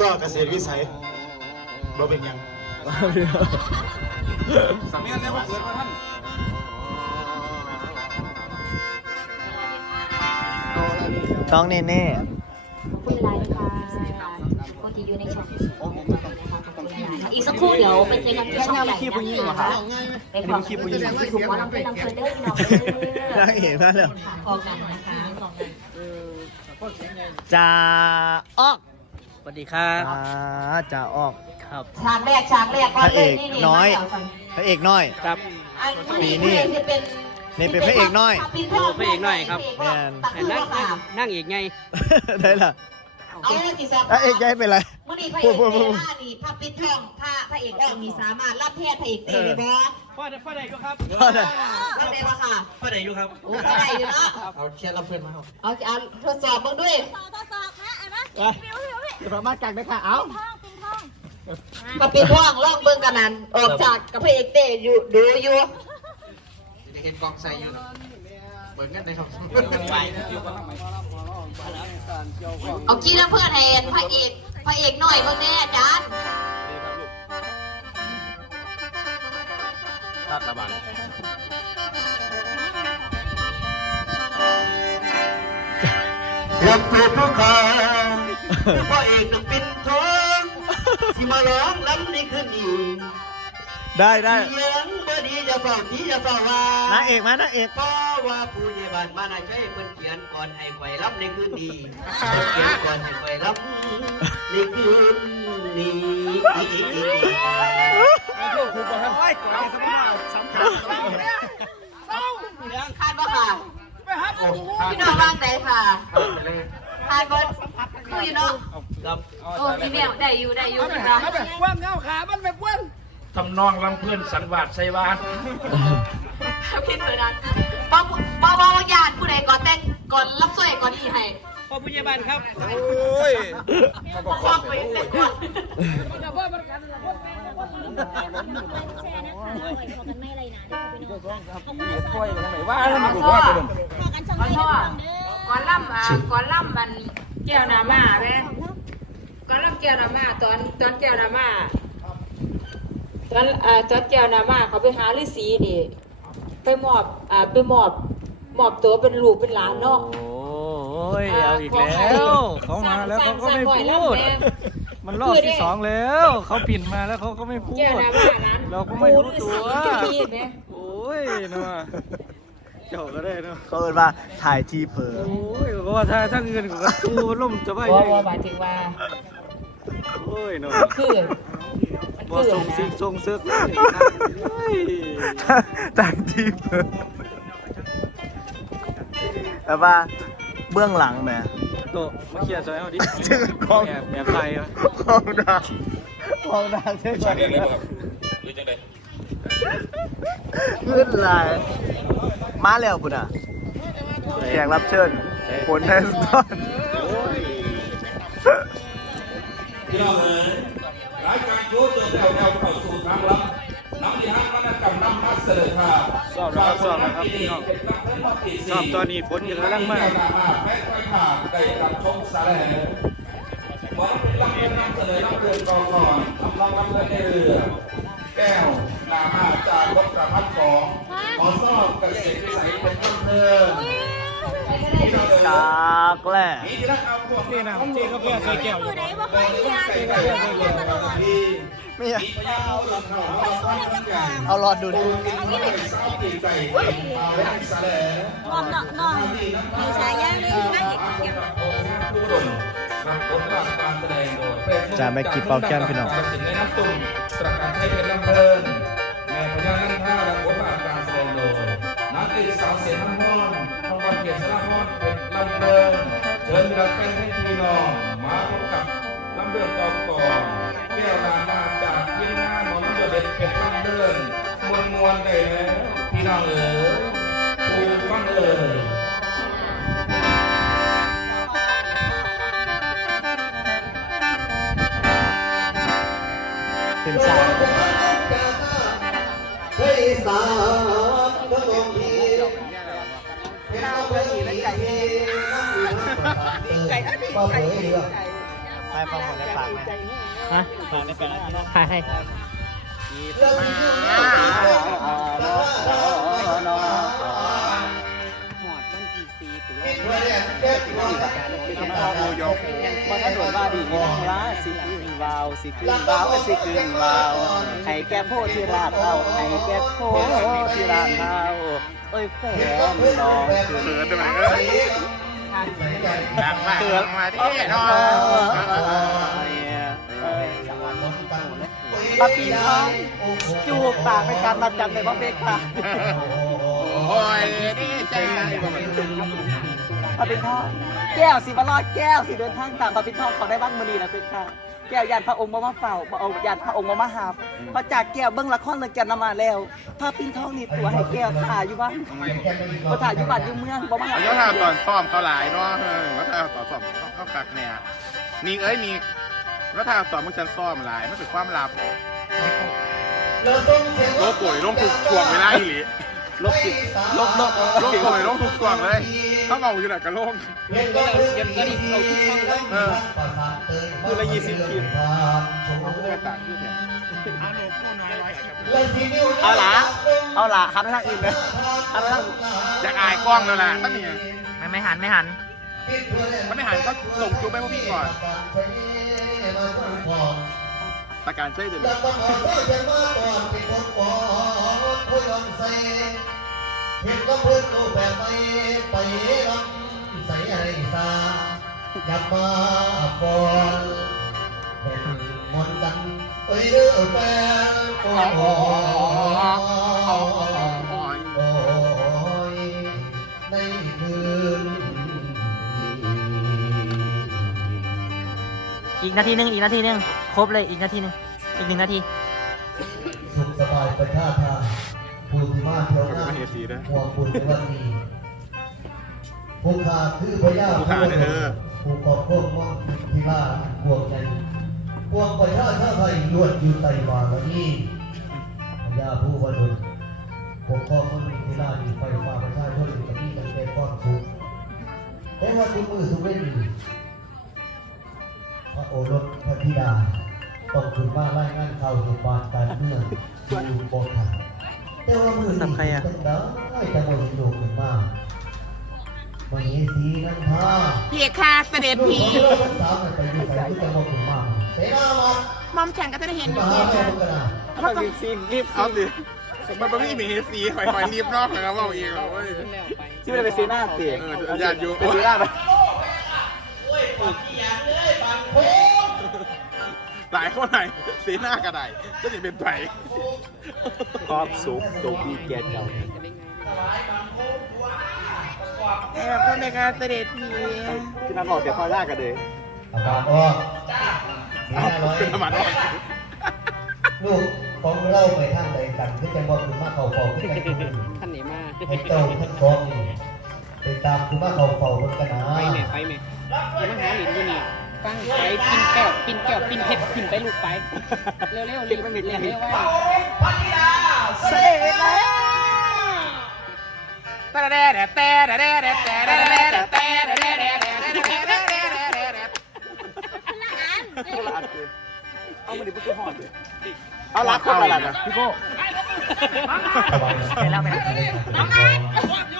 ซอกเกษตรวิสัยบ่เป็นหยังสามเณรเนี่ยว่าเกิดมาท่านน้องเนเน่คุณไลฟ์ค่ะปกติอยู่ในช่องอีกสักครู่เดี๋ยวไปเจอกันที่ช่องใหญ่นะคะไปขอบคุณหมอลำเป็นลำเพลินเด้อพี่น้องเด้นางเอกนั่นเลยอกองกันนะคะกองกันจ่าออก สวัสดีครับอ่าจ่าออก ครับ ฉากแรกฉากแรกก่อนเลยนี่นี่น้อยพระเอกน้อย ครับ อันนี้ นี่จะเป็นนี่เป็นพระเอกน้อยพระเอกน้อยครับ แม่นแต่นั่งนั่งนั่งอีกไง ได้ละ เอาเลยสิแซ่บพระเอกย้ายเป็นไรมื่อนี้พระเอกเตล่านี่พระปิดทองพระพระเอกออกมีสามารถรับแทนพระเอกเตได้บ่พ่อพ่อใดก็ครับพ่อใดรับได้บ่ค่ะพ่อใดอยู่ครับโอ้พ่อใดอยู่เนาะเอาเชียร์รับเพื่อนมาครับเอาเอาทดสอบเบิ่งด้วยเดี๋ยวมากักได้ค่ะเอ้าพระปิดทองลองเบิ่งกันนั้นออกจากกับพระเอกเตอยู่ดูอยู่จะเห็นกองใส่อยู่เปิดเงินได้ครับ เอากี้แล้วเพื่อนให้พระเอกพระเอกหน่อยเบิ่งแน่อาจารย์รัฐบาลรับตัวผู้ขาพ่อเอกนักเป็นทองที่มาร้องลำในคืนนี้ ได้ได้เสียงบ่ดีจะเฝ้าที่จะเฝ้าว่านางเอกมานางเอกเพราะว่าผู้ใหญ่บ้านมานายช่วยเพิ่นเขียนก่อนให้ไขว้รับในคืนนี้เพิ่นเขียนก่อนให้ไขว้รับในคืนนี้คาดบ่ค่ะพี่น้องวางไหนค่ะคาดบ่คืออยู่เนาะโอ้พี่แมวได้อยู่ได้อยู่ค่ะทำนองลำเพื่อนสันวาดไซวานพี่เสือดันบ่บ่บ่ญาติผู้ใดก่อนแต่งก่อนรับสวยก่อนนี่ให้พ่อผู้ใหญ่บ้านครับชอบไปแต่ก่อนว่าแล้วมันกูว่าไปเลยขอโทษก่อนล่ำอะก่อนล่ำมันแก้วน้ำมาแม่ก่อนล่ำแก้วน้ำมาตอนตอนแก้วน้ำมา ตอนอ่าตอนแก้วน้ำมาเขาไปหาฤาษีนี่ ไปมอบอ่าไปมอบมอบตัวเป็นลูกเป็นหลานเนาะ โอ้ย เอาอีกแล้ว เขามาแล้วเขาก็ไม่พูด มันรอบที่สองแล้ว เขาปิ่นมาแล้วเขาก็ไม่พูด แก้วน้ำมานั้นเราก็ไม่รู้ตัวปู่ฤาษีที่นี่โอ้ยนะเจ้าก็ได้เนาะเขาเอินว่าถ่ายทีเผลอโอ้ยก็ว่าถ้าถ้าเงินกับตู้ล่มจะไปว่าว่าหมายถึงว่าโอ้ยเนาะคือมัน บ่คือส่งสินะส่งเสื้อเลยเฮ้ยถ่ายทีเผลอแต่ว่าเบื้องหลังแหมโตะมาเคลียร์ซอยเอาดิชื่อของแอบแอบไทยอะของดังของดังใช่ไหมขึ้นไหลายมาแล้วปุ่นอะแขกรับเชิญผลแทนสตอนพี่น้องเอ๋ย รายการโยเติมแถวแถวเข้าสู่ทางลับน้ำดีฮักวรรณกรรมน้ำพัสเสด็จค่ะสอบแล้วครับสอบแล้วครับพี่น้องสอบตอนนี้ฝนกำลังมากแม่ไปผ่านได้รับชมสาแลหมอเป็นรับเงินนำเสนอนำเรือนกองก่อนทำรองนำเงินในเรือ แก้วนามาจากรถกระพัดของหมอซ่อบเกษตรวิสัยเป็นต้นเพลิง จากแหละมีที่รักเอาพวกนี้นะเจ๊ก็เพื่อใส่แก้วอยู่ไม่อยากพยาเอาหลังเขาเอาความทุกอย่างเอารอดดูดินอนนอนนอนมีฉายาเลยนั่งอีกจะไม่กินเป่าแก้มพี่น้องสิงในน้ำตุ่มตระการใช้เป็นลำเพลินแม่พญานันท่าและหัวปากการแสดงโดยนักตีสาวเสียงน้ำ เดินเชิญรับแฟนให้พี่น้องมาพบกับลำเดือนกองก่อนแก้วนามาจากยิ่งหน้าหมอลำเดือดเด็ดเป็นลำเดินมวลมวลได้แล้วพี่น้องเอ๋ยถูกบ้างเอ่ยเป็นสาวเฮ้ยสาวก็มองพี่เห็นเอาไปไก่ไก่ไก่ไก่เผยเรือไปฟังผลได้ฝากไหมฮะฝากในแปลงใครให้มันก็โดดว่าดีนะละสิคืนวาวสิคืนวาวสิคืนวาวให้แก้โพธิราชเอาให้แก้โพธิราชเอาเอ้ยแฟนน้องคือเขินได้ไหมเอ้ย ดังมากมาที่นอนป้าปีน้องจูบปากเป็นการมาจำในพ่อเบกค่ะโอ้ยนี่ใจปาปีนทองแก้วสิบรอดแก้วสิเดินทางตามปาปีนทองเขาได้บ้างมือดีนะเป็นค่ะ แก้วยานพระองค์มามาเฝ้าบ่เอายานพระองค์มามาหาบพระจากแก้วเบิ้งละครเรื่องแกันนำมาแล้วพระปิ่นทองนี่ตัวให้แก้วถ่ายอยู่บ้านบ่ถ่ายอยู่บ้านอยู่เมืองบ่มาหาอายุทาตอนซ้อมเขาหลายเนาะเออว่าถ้าตอนซ้อมเขาคักเนี่ยนี่เอ้ยนี่ว่าถ้าตอนมึงฉันซ้อมหลายมันเป็นความลับโลกโกยลงทุกช่วงเวลาอีหลี ลบจิตลบลบโลกโกยลงทุกช่วงเลยต้องเอาอยู่ไหนกับโลกก็เลยเก็บก็ดีเราทุกช่องเลยเออคือละยี่สิบคลิปเอาเพื่อต่างที่เนี่ยเอาละเอาละหันไปทางอื่นนะหันไปทางอยากอายกล้องแล้วล่ะตั้งนี่ไม่ไม่หันไม่หันถ้าไม่หันก็ส่งจุ๊บให้พวกพี่ก่อน ตาการใช่เดี๋ยวนี้เห็นก็เพิ่นรูแบบไปไปรำใส่อะไรซาอยากมาก่อนเป็นมนต์กันเอ้ยเด้อแฟนโอ้โหโอ้ยในคืนอีกนาทีหนึงอีกนาทีหนึง ครบเลยอีกนาทีหนึงอีกหนึ่งนาที สุขสบายประชาทานผู้ที่มากเท่านไม่เฮสีนะห่วงบุญวันนี้ผู้ขาคือพญาผู้ขาเนี่ยเอภูกอบควบมั่งที่บ้านห่วงในห่วงประชาชาไทยลวนอยู่ไต้หวันวันนี้พญาผู้บรรลุปกครองมันที่บ้าอยู่ไฟฟ้าประชาชนอยู่กับนี่กันเป็นก้อนทุกข์แต่ว่าทุกมือสุเวนพระโอรสพระธิดา ต้องขึ้นมาไล่งานข่าวอยู่บ้านการเมืองอยู่โบสถ์แต่ว่ามือนี้เป็นดาวจะบ่เห็นโลกขึ้นมาวันนี้สีนันทาเพียค่ะเสด็จลูกพีของเราทั้งสามเนี่ยไปอยู่ใส่ที่จะบ่ขึ้นมาเสนาวัดมอมฉันก็จะได้เห็นอยู่มาเพียให้ค่ะพวกกันนะถ้ามีซีนรีบเอาสิมันไม่มีเฮสีหอยๆรีบนอกเลยครับว่าเองเราเว้ยที่ไม่ได้ไปซีหน้าเตี๋ยเออญาติโยมไปซีหน้าไป หลายคนไหนสีหน้ากระไดจะจะเป็นไผ่ความสุขตรงที่แกเจ้าแอบก็ในการเสด็จพีที่นั่นบอกเดี๋ยวพอหน้ากันเลยอาการออกสีหน้าร้อยเป็นธรรมดาลูกของเราไปทางใดกันที่จะบ่ขึ้นมาเข้าเฝ้าขึ้นไปขึ้นท่านไหนมาให้เจ้าทั้งสองนี่ไปตามขึ้นมาเข้าเฝ้าเพิ่นกันนะไปแม่ไปแม่อย่ามาหาหลินอยู่นี่ ฟังไปปินแก้วปินแก้วปินเพชรปินไปลูกไป เร็วๆเร็วๆเร็วๆเร็วๆว่าเสร็จแล้วแต่แต่แต่แต่แต่แต่แต่แต่แต่แต่คนละอันคือเอามาดิปุ๊บก็หอดเลยเอาลักคนละอันนะพี่โก้ไปแล้วไปแล้ว